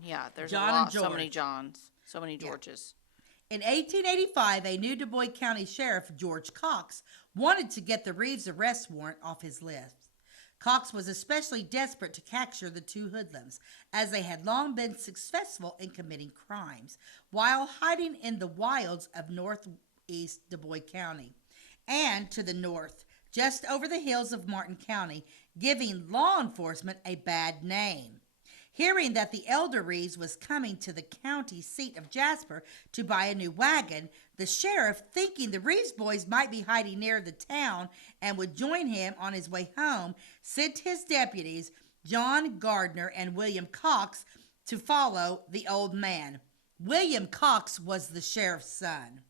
yeah. There's John a lot, and George. so many Johns, so many Georges. In 1885, a new Du Bois County Sheriff, George Cox, wanted to get the Reeves arrest warrant off his list. Cox was especially desperate to capture the two hoodlums, as they had long been successful in committing crimes while hiding in the wilds of northeast Du Bois County and to the north, just over the hills of Martin County, giving law enforcement a bad name. Hearing that the elder Reeves was coming to the county seat of Jasper to buy a new wagon, the sheriff, thinking the Reeves boys might be hiding near the town and would join him on his way home, sent his deputies, John Gardner and William Cox, to follow the old man. William Cox was the sheriff's son.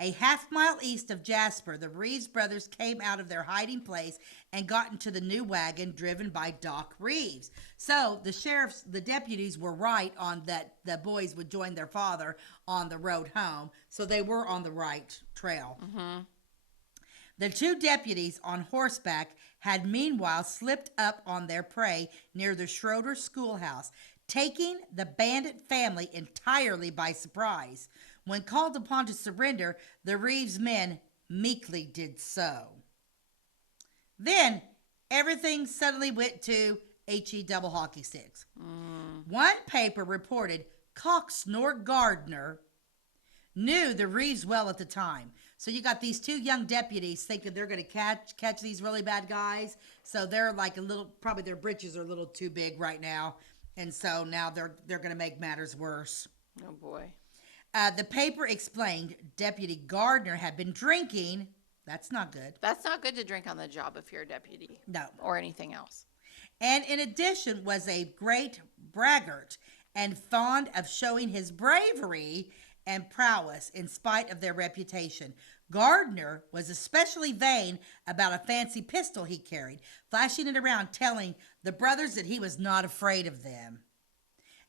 A half-mile east of Jasper, the Reeves brothers came out of their hiding place and got into the new wagon driven by Doc Reeves. So the deputies were right on that the boys would join their father on the road home. So they were on the right trail. Mm-hmm. The two deputies on horseback had meanwhile slipped up on their prey near the Schroeder schoolhouse, taking the bandit family entirely by surprise. When called upon to surrender, the Reeves men meekly did so. Then everything suddenly went to HE double hockey sticks. One paper reported Cox nor Gardner knew the Reeves well at the time. So you got these two young deputies thinking they're going to catch these really bad guys. So they're like probably their britches are a little too big right now. And so now they're going to make matters worse. Oh, boy. The paper explained Deputy Gardner had been drinking. That's not good. That's not good to drink on the job if you're a deputy. No. Or anything else. And in addition was a great braggart and fond of showing his bravery and prowess in spite of their reputation. Gardner was especially vain about a fancy pistol he carried, flashing it around, telling the brothers that he was not afraid of them.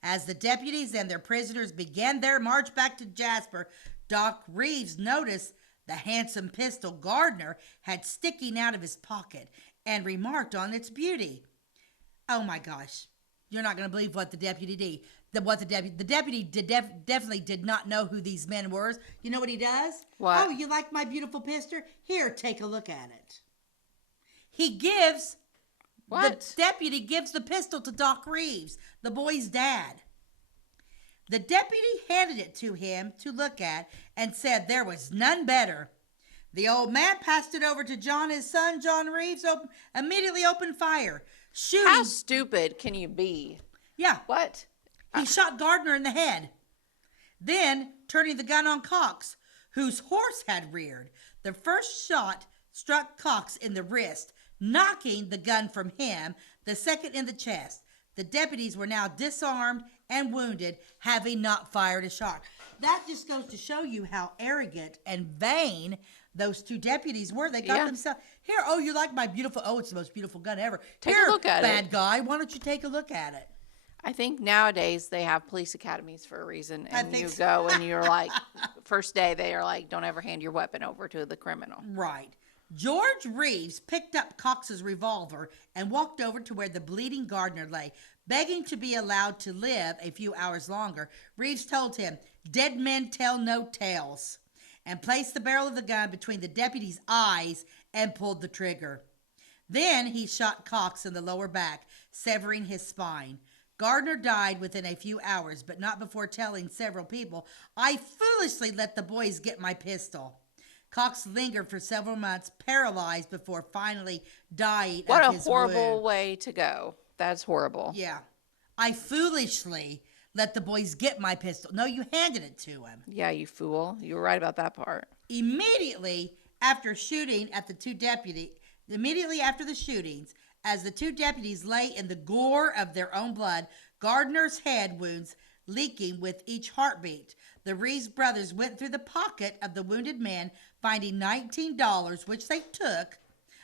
As the deputies and their prisoners began their march back to Jasper, Doc Reeves noticed the handsome pistol Gardner had sticking out of his pocket and remarked on its beauty. Oh my gosh, you're not going to believe what the deputy did. The deputy definitely did not know who these men were. You know what he does? What? Oh, you like my beautiful pistol? Here, take a look at it. He gives... What? The deputy gives the pistol to Doc Reeves, the boy's dad. The deputy handed it to him to look at and said there was none better. The old man passed it over to John, his son, John Reeves, immediately opened fire, shooting. How stupid can you be? Yeah. What? He shot Gardner in the head. Then, turning the gun on Cox, whose horse had reared, the first shot struck Cox in the wrist, knocking the gun from him, the second in the chest. The deputies were now disarmed and wounded, having not fired a shot. That just goes to show you how arrogant and vain those two deputies were. They got themselves, here, oh, you like my beautiful, oh, it's the most beautiful gun ever. Take here, a look at bad guy, why don't you take a look at it? I think nowadays they have police academies for a reason, and you so. go and you're like, first day they are like, don't ever hand your weapon over to the criminal. Right. George Reeves picked up Cox's revolver and walked over to where the bleeding Gardner lay, begging to be allowed to live a few hours longer. Reeves told him, "Dead men tell no tales," and placed the barrel of the gun between the deputy's eyes and pulled the trigger. Then he shot Cox in the lower back, severing his spine. Gardner died within a few hours, but not before telling several people, "I foolishly let the boys get my pistol." Cox lingered for several months, paralyzed, before finally dying What of a his horrible wound. way to go. That's horrible. Yeah. "I foolishly let the boys get my pistol." No, you handed it to him. Yeah, you fool. You were right about that part. Immediately after the shootings, as the two deputies lay in the gore of their own blood, Gardner's head wounds leaking with each heartbeat, the Reeves brothers went through the pocket of the wounded man, finding $19, which they took,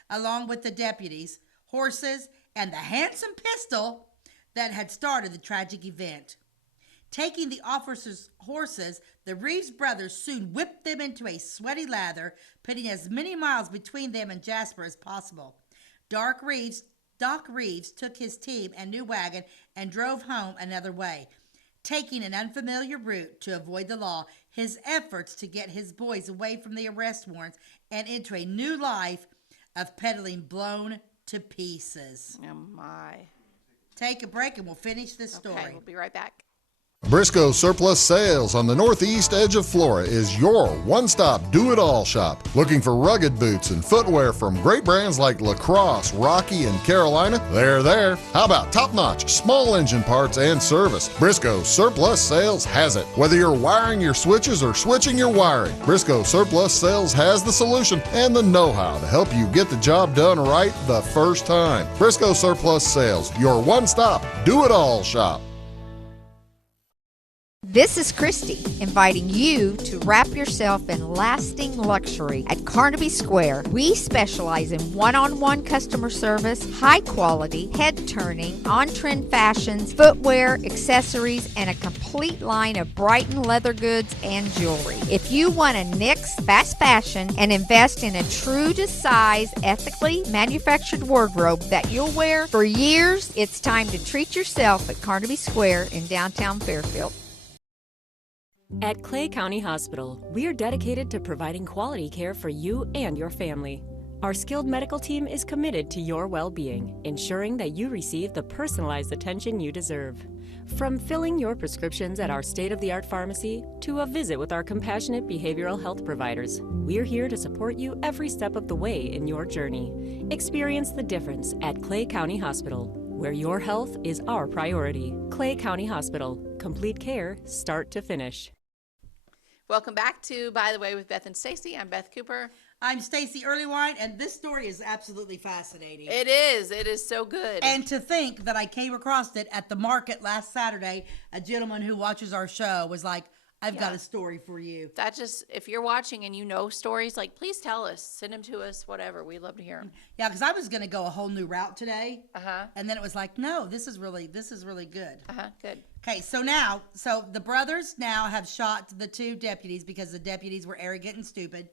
along with the deputies, horses, and the handsome pistol that had started the tragic event. Taking the officers' horses, the Reeves brothers soon whipped them into a sweaty lather, putting as many miles between them and Jasper as possible. Doc Reeves took his team and new wagon and drove home another way, taking an unfamiliar route to avoid the law. His efforts to get his boys away from the arrest warrants and into a new life of peddling blown to pieces. Oh, my. Take a break and we'll finish this story. Okay, we'll be right back. Briscoe Surplus Sales on the northeast edge of Flora is your one-stop do-it-all shop. Looking for rugged boots and footwear from great brands like Lacrosse, Rocky, and Carolina? They're there. How about top-notch small engine parts and service? Briscoe Surplus Sales has it. Whether you're wiring your switches or switching your wiring, Briscoe Surplus Sales has the solution and the know-how to help you get the job done right the first time. Briscoe Surplus Sales, your one-stop do-it-all shop. This is Christy, inviting you to wrap yourself in lasting luxury at Carnaby Square. We specialize in one-on-one customer service, high quality, head-turning, on-trend fashions, footwear, accessories, and a complete line of Brighton leather goods and jewelry. If you want to nix fast fashion and invest in a true-to-size, ethically manufactured wardrobe that you'll wear for years, it's time to treat yourself at Carnaby Square in downtown Fairfield. At Clay County Hospital, we are dedicated to providing quality care for you and your family. Our skilled medical team is committed to your well-being, ensuring that you receive the personalized attention you deserve. From filling your prescriptions at our state-of-the-art pharmacy to a visit with our compassionate behavioral health providers, we're here to support you every step of the way in your journey. Experience the difference at Clay County Hospital, where your health is our priority. Clay County Hospital, complete care, start to finish. Welcome back to By the Way with Beth and Stacey. I'm Beth Cooper. I'm Stacey Earlywine, and this story is absolutely fascinating. It is. It is so good. And to think that I came across it at the market last Saturday, a gentleman who watches our show was like, I've got a story for you. That just, if you're watching and you know stories, like, please tell us. Send them to us, whatever. We'd love to hear them. Yeah, because I was going to go a whole new route today. Uh-huh. And then it was like, no, this is really good. Uh-huh, good. Okay, so the brothers now have shot the two deputies because the deputies were arrogant and stupid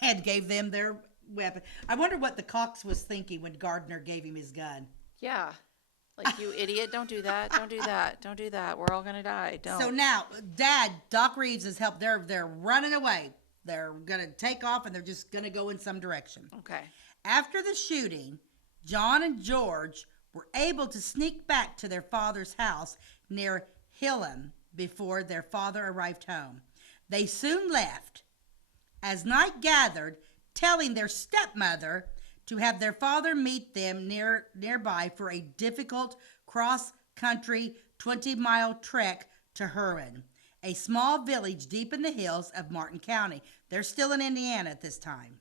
and gave them their weapon. I wonder what the Cox was thinking when Gardner gave him his gun. Yeah. Like, you idiot, don't do that, don't do that, don't do that. We're all going to die, don't. So now, Doc Reeves has helped. They're running away. They're going to take off, and they're just going to go in some direction. Okay. After the shooting, John and George were able to sneak back to their father's house near Hillam before their father arrived home. They soon left. As night gathered, telling their stepmother to have their father meet them nearby for a difficult cross-country 20-mile trek to Herwin, a small village deep in the hills of Martin County. They're still in Indiana at this time.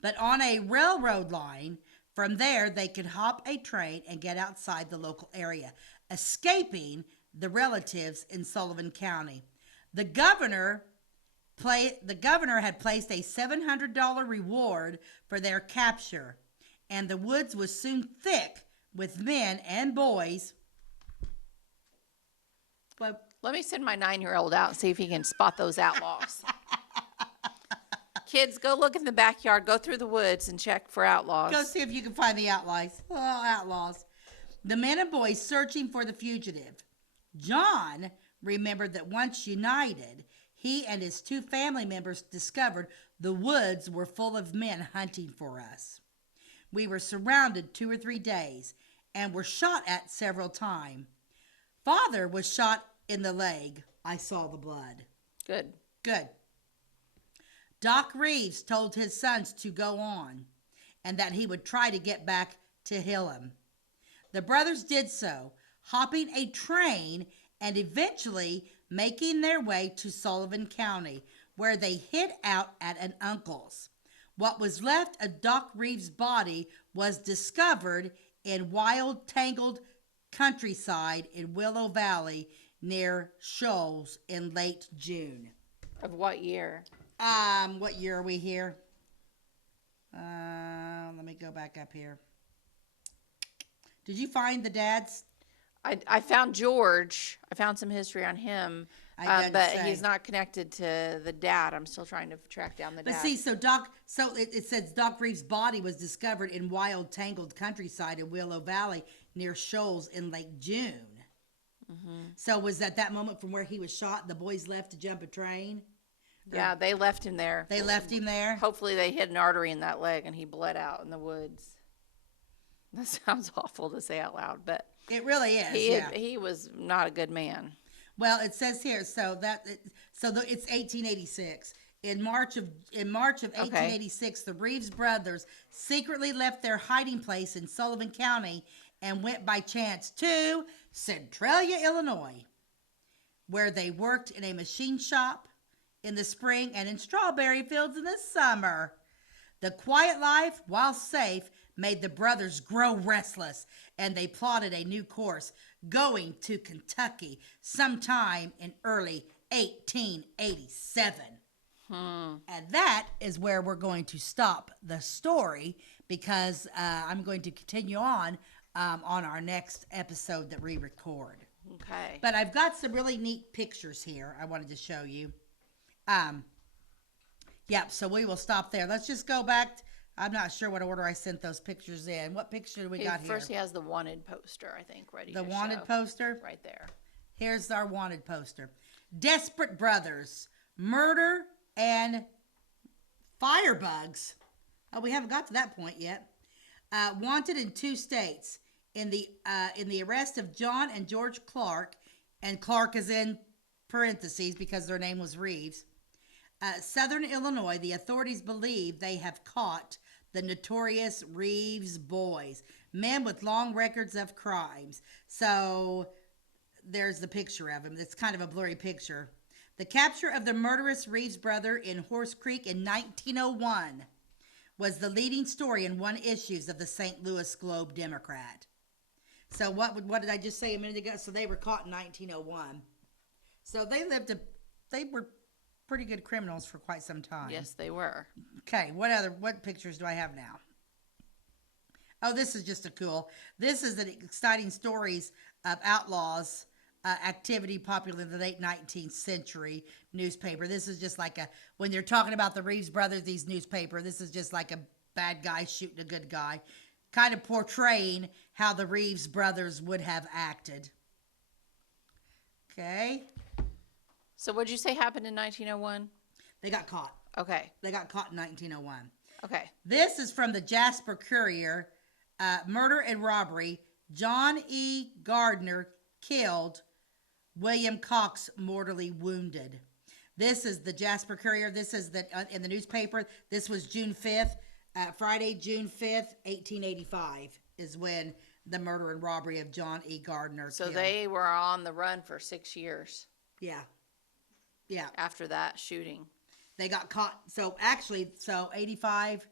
But on a railroad line, from there they could hop a train and get outside the local area, escaping the relatives in Sullivan County. The governor had placed a $700 reward for their capture, and the woods was soon thick with men and boys. But let me send my 9-year-old out and see if he can spot those outlaws. Kids, go look in the backyard, go through the woods and check for outlaws. Go see if you can find the outlaws. Oh, outlaws. The men and boys searching for the fugitive. John remembered that once united, he and his two family members discovered the woods were full of men hunting for us. We were surrounded 2 or 3 days and were shot at several times. Father was shot in the leg. I saw the blood. Good. Doc Reeves told his sons to go on and that he would try to get back to Hillam. The brothers did so, hopping a train and eventually making their way to Sullivan County, where they hid out at an uncle's. What was left of Doc Reeves' body was discovered in wild, tangled countryside in Willow Valley near Shoals in late June. Of what year? What year are we here? Let me go back up here. Did you find the dad's? I found George. I found some history on him, but he's not connected to the dad. I'm still trying to track down the dad. But see, so it says Doc Reeves' body was discovered in wild, tangled countryside in Willow Valley near Shoals in late June. Mm-hmm. So was that moment from where he was shot? The boys left to jump a train. Yeah, they left him there. They left him there. Hopefully, they hit an artery in that leg and he bled out in the woods. That sounds awful to say out loud, but it really is. He was not a good man. Well, it says here, it's 1886. In March of 1886, the Reeves brothers secretly left their hiding place in Sullivan County and went by chance to Centralia, Illinois, where they worked in a machine shop in the spring and in strawberry fields in the summer. The quiet life, while safe, made the brothers grow restless, and they plotted a new course, going to Kentucky sometime in early 1887. And that is where we're going to stop the story, because I'm going to continue on our next episode that we record. Okay. But I've got some really neat pictures here I wanted to show you. So we will stop there. Let's just go back. I'm not sure what order I sent those pictures in. What picture do we got here? First, he has the wanted poster, I think, ready to show. The wanted poster? Right there. Here's our wanted poster. Desperate brothers, murder and firebugs. Oh, we haven't got to that point yet. Wanted in 2 states. In the arrest of John and George Clark, and Clark is in parentheses because their name was Reeves. Southern Illinois, the authorities believe they have caught the notorious Reeves boys, men with long records of crimes. So there's the picture of him. It's kind of a blurry picture. The capture of the murderous Reeves brother in Horse Creek in 1901 was the leading story in one issue of the St. Louis Globe-Democrat. So what did I just say a minute ago? So they were caught in 1901. So they were pretty good criminals for quite some time. Yes, they were. Okay, what pictures do I have now? Oh, this is just this is an exciting stories of outlaws activity popular in the late 19th century newspaper. This is just like when they're talking about the Reeves brothers, these newspaper, this is just like a bad guy shooting a good guy, kind of portraying how the Reeves brothers would have acted. Okay. So what'd you say happened in 1901? They got caught. Okay. They got caught in 1901. Okay. This is from the Jasper Courier. Murder and robbery. John E. Gardner killed. William Cox mortally wounded. This is the Jasper Courier. This is in the newspaper. This was June 5th. Friday, June 5th, 1885 is when the murder and robbery of John E. Gardner So killed. they were on the run for 6 years. Yeah. Yeah. After that shooting. They got caught. So actually, 85,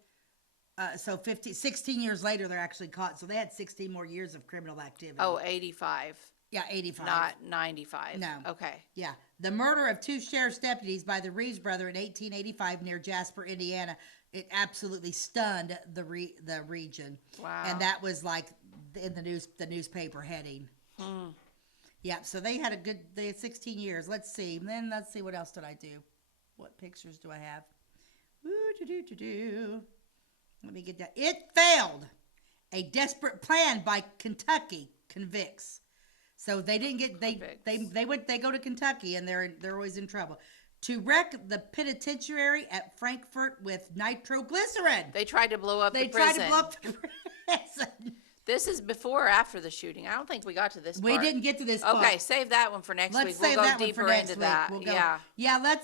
16 years later, they're actually caught. So they had 16 more years of criminal activity. Oh, 85. Yeah, 85. Not 95. No. Okay. Yeah. The murder of 2 sheriff's deputies by the Reeves brother in 1885 near Jasper, Indiana, it absolutely stunned the region. Wow. And that was like in the newspaper heading. Yeah, so they had 16 years. Let's see. And then let's see, what else did I do? What pictures do I have? Let me get that. It failed. A desperate plan by Kentucky convicts. So they didn't get they go to Kentucky, and they're always in trouble. To wreck the penitentiary at Frankfort with nitroglycerin. They tried to blow up the prison. They tried to blow up the prison. This is before or after the shooting? I don't think we got to this part. We didn't get to this part. Okay, save that one for next week. We'll go deeper into that. Yeah,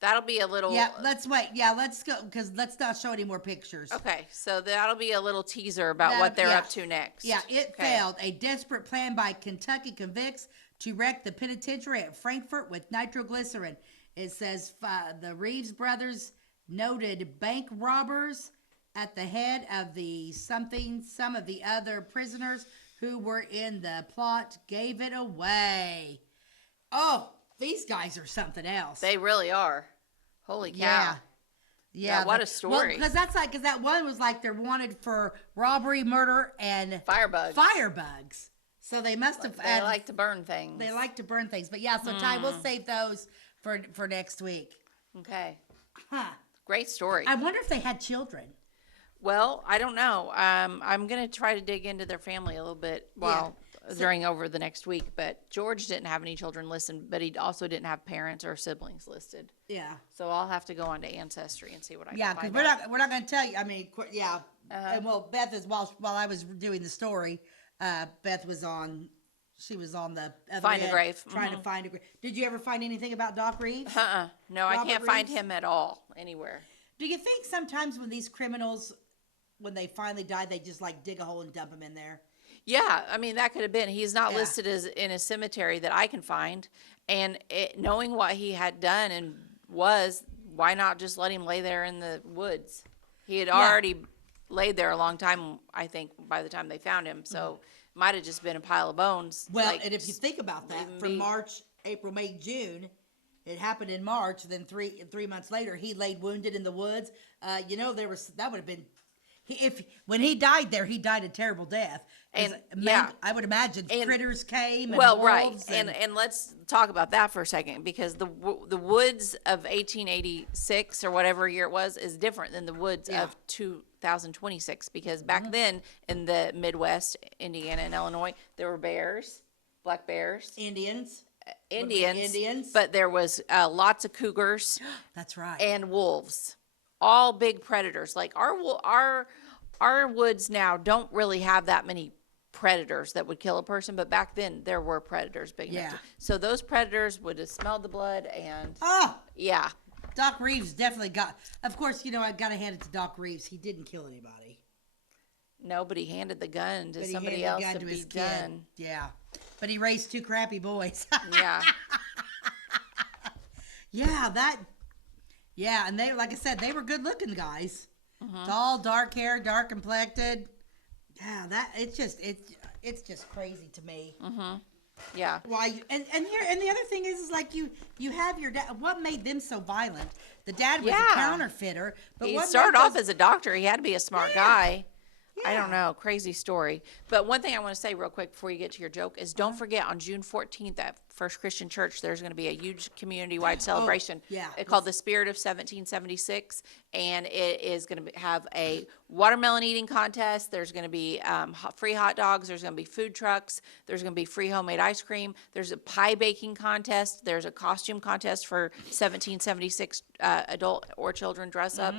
that'll be a little... Yeah, let's wait. Yeah, let's go, because let's not show any more pictures. Okay, so that'll be a little teaser about what they're up to next. Yeah, it failed. A desperate plan by Kentucky convicts to wreck the penitentiary at Frankfort with nitroglycerin. It says the Reeves brothers, noted bank robbers, at the head of some of the other prisoners who were in the plot, gave it away. Oh, these guys are something else. They really are. Holy cow. Yeah. What a story. Well, because that one was like they're wanted for robbery, murder, and firebugs. So they must have. They like to burn things. They like to burn things. But yeah, so Ty, we'll save those for next week. Okay. Huh. Great story. I wonder if they had children. Well, I don't know. I'm going to try to dig into their family a little bit while over the next week. But George didn't have any children listed, but he also didn't have parents or siblings listed. Yeah. So I'll have to go on to Ancestry and see what I can find. Yeah, because we're not going to tell you. I mean, yeah. And well, Beth is while I was doing the story, Beth was on. She was on the other Find a Grave, trying to find a grave. Did you ever find anything about Doc Reeves? No, I can't find him at all anywhere. Do you think sometimes when these criminals, when they finally die, they just like dig a hole and dump him in there? Yeah, I mean, that could have been. He's not listed as in a cemetery that I can find. And knowing what he had done and was, why not just let him lay there in the woods? He had already laid there a long time, I think, by the time they found him. So it might have just been a pile of bones. Well, and if you think about that, from March, April, May, June, it happened in March. Then three months later, he laid wounded in the woods. That would have been. When he died there, he died a terrible death. And I would imagine critters came. And wolves and let's talk about that for a second, because the woods of 1886 or whatever year it was is different than the woods of 2026, because back then in the Midwest, Indiana and Illinois, there were bears, black bears, Indians, but there was lots of cougars. That's right. And wolves. All big predators. Like our woods now don't really have that many predators that would kill a person, but back then there were predators big enough. So those predators would have smelled the blood and Doc Reeves definitely got. Of course, I got to hand it to Doc Reeves. He didn't kill anybody. No, but he handed the gun to somebody else to be done. Yeah, but he raised two crappy boys. Yeah, and they, like I said, they were good-looking guys. Tall, dark hair, dark complected. Yeah, it's just crazy to me. Yeah. Why? And the other thing is like you have your dad. What made them so violent? The dad was a counterfeiter, but he started off as a doctor. He had to be a smart guy. I don't know. Crazy story. But one thing I want to say real quick before you get to your joke is don't forget on June 14th at First Christian Church, there's going to be a huge community-wide celebration. It's called the Spirit of 1776, and it is going to have a watermelon eating contest. There's going to be free hot dogs. There's going to be food trucks. There's going to be free homemade ice cream. There's a pie baking contest. There's a costume contest for 1776 adult or children dress up.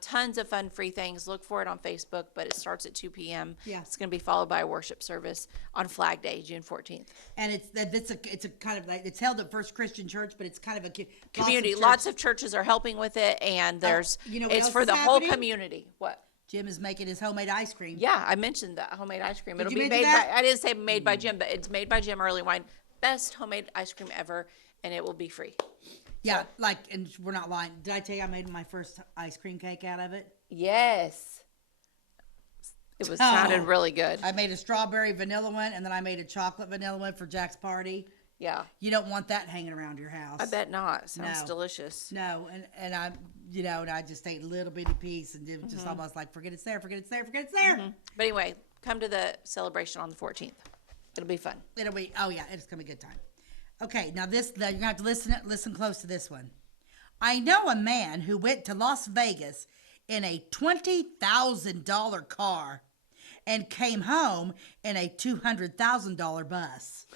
Tons of fun free things. Look for it on Facebook, but it starts at 2 p.m. Yeah. It's going to be followed by a worship service on Flag Day, June 14th. And it's a kind of like, it's held at First Christian Church, but it's kind of a community. Lots of churches are helping with it, and there's it's for the whole community. What? Jim is making his homemade ice cream. Yeah, I mentioned that homemade ice cream. It'll be made by, I didn't say made by Jim, but it's made by Jim Early Wine. Best homemade ice cream ever, and it will be free. Yeah, and we're not lying. Did I tell you I made my first ice cream cake out of it? Yes. It sounded really good. I made a strawberry vanilla one, and then I made a chocolate vanilla one for Jack's party. Yeah. You don't want that hanging around your house. I bet not. Sounds delicious. No, and I, and I just ate a little bitty piece, and it was just almost like, forget it's there. But anyway, come to the celebration on the 14th. It'll be fun. It's going to be a good time. Okay, now you're going to have to listen close to this one. I know a man who went to Las Vegas in a $20,000 car and came home in a $200,000 bus.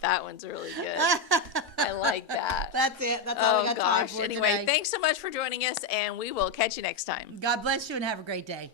That one's really good. I like that. That's it. That's all I got time for Anyway, today. Thanks so much for joining us, and we will catch you next time. God bless you and have a great day.